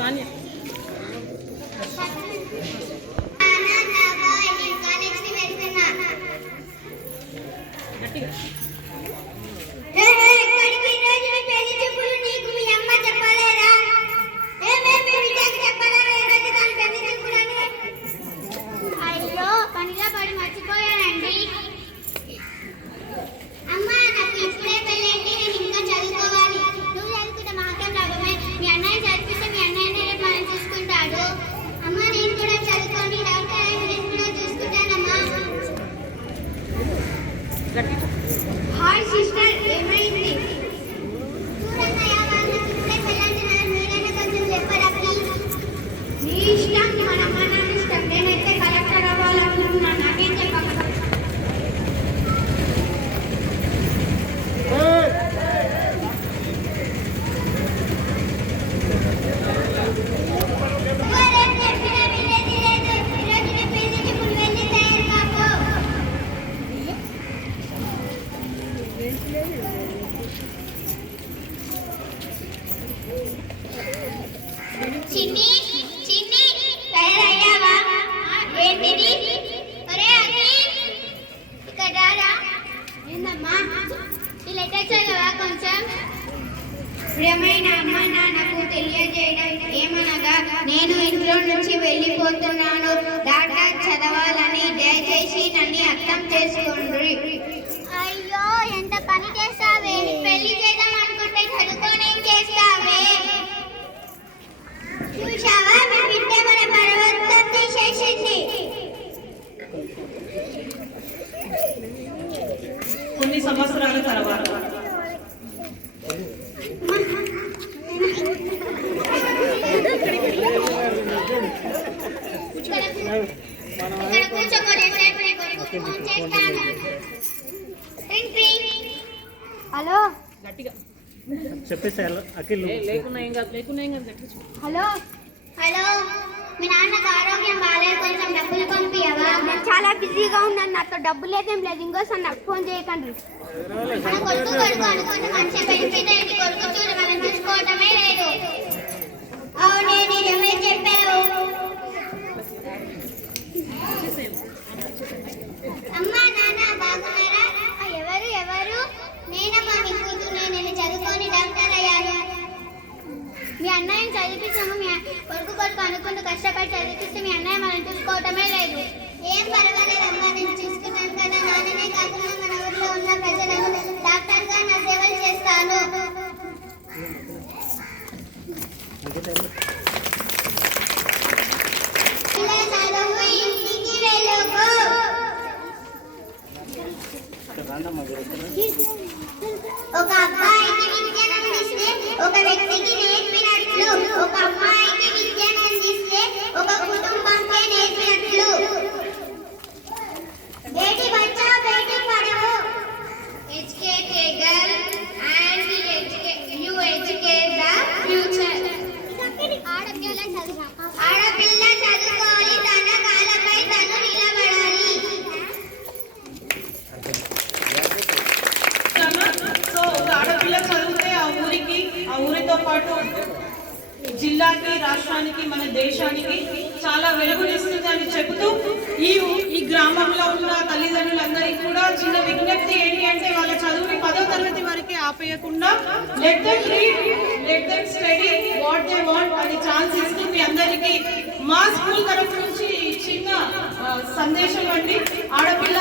సానియా గట్టిగా hi sister, ఏమైంది? నీ ఇష్టం, మన ఇష్టం. నేనైతే కలెక్టర్ అవ్వాలనుకుంటున్నాను. నాకేం చెప్పక చిన్ని చిన్ని తయారయ్యావా? ఏంటిది? అరే అఖిల్, ఇక్కడ రారా. ఏందమ్మా? ఈ లెటర్ చదవా కొంచెం? ప్రియమైన అమ్మ నాన్నకు తెలియజేయడం ఏమనగా, నేను ఇంట్లో నుంచి వెళ్ళిపోతున్నాను. డాక్టర్ చదవాలని దయచేసి నన్ను అర్థం చేసుకోండి. అయ్యో, ఎంత పని చేస్తావే. పెళ్లి చేద్దాం అనుకుంటే చదువుకోనేం చేస్తావే? చూశావా, మీ బిడ్డ మన పర్వతం తీసేసింది. కొన్ని సంవత్సరాల తర్వాత హలో, గట్టిగా చెప్పేసి అఖిల్ లేకున్నా ఏం కాదు గట్టిగా. హలో హలో, మీ నాన్నకు ఆరోగ్యం బాగాలేదు, కొంచెం డబ్బులు పంపియవా? నేను చాలా బిజీగా ఉన్నాను, నాతో డబ్బులు లేదేం లేదు. ఇంకోసారి నాకు ఫోన్ చేయకండి. మన కొడుకు అనుకుంటే మంచి బెనిఫిట్ అయింది. కొడుకు చూడు, మనం చూసుకోవటమే లేదు. అవునే, నిజమే చెప్పావు. అమ్మా నాన్న బాగున్నారా? ఎవరు? నేనమ్మా, మీ కూతురు. నేను చదువుకొని డాక్టర్ అయ్యాను. మీ అన్నయ్యని చదివిస్తాము. మీ కొడుకు అనుకుంటూ కష్టపడి చదివిస్తే మీ అన్నయ్య మనం చూసుకోవటమే లేదు. ఏం పర్వాలేదమ్మా, నేను చూసుకున్నాను కదా. నాన్ననే కాకుండా మన ఊర్లో ఉన్న ప్రజలకు డాక్టర్గా నా సేవలు చేస్తాను. ఒక అబ్బాయికి విద్యను అందిస్తే ఒక వ్యక్తికి నేర్పినట్లు, ఒక అమ్మాయికి విద్యను అందిస్తే ఒక కుటుంబంకే నేర్పినట్లు. బేటీ బచావో బేటీ పఢావో. Educate a girl and you educate the future. ఆడపిల్ల చదువుకోవాలి, తన కాళ్ళపై తను నిలబడాలి. సో ఒక ఆడపిల్ల చదివితే ఆ ఊరితో పాటు జిల్లాకి, రాష్ట్రానికి, మన దేశానికి చాలా వెలుగునిస్తుందని చెబుతూ ఈ గ్రామంలో ఉన్న తల్లిదండ్రులందరికీ కూడా చిన్న విజ్ఞప్తి ఏంటి అంటే, వాళ్ళ చదువుని 10వ తరగతి వరకే ఆపేయకుండా let them read, let them study what they want అని ఛాన్స్ ఇస్తూ మీ అందరికీ మా స్కూల్ తరఫు నుంచి చిన్న సందేశం అండి. ఆడపిల్ల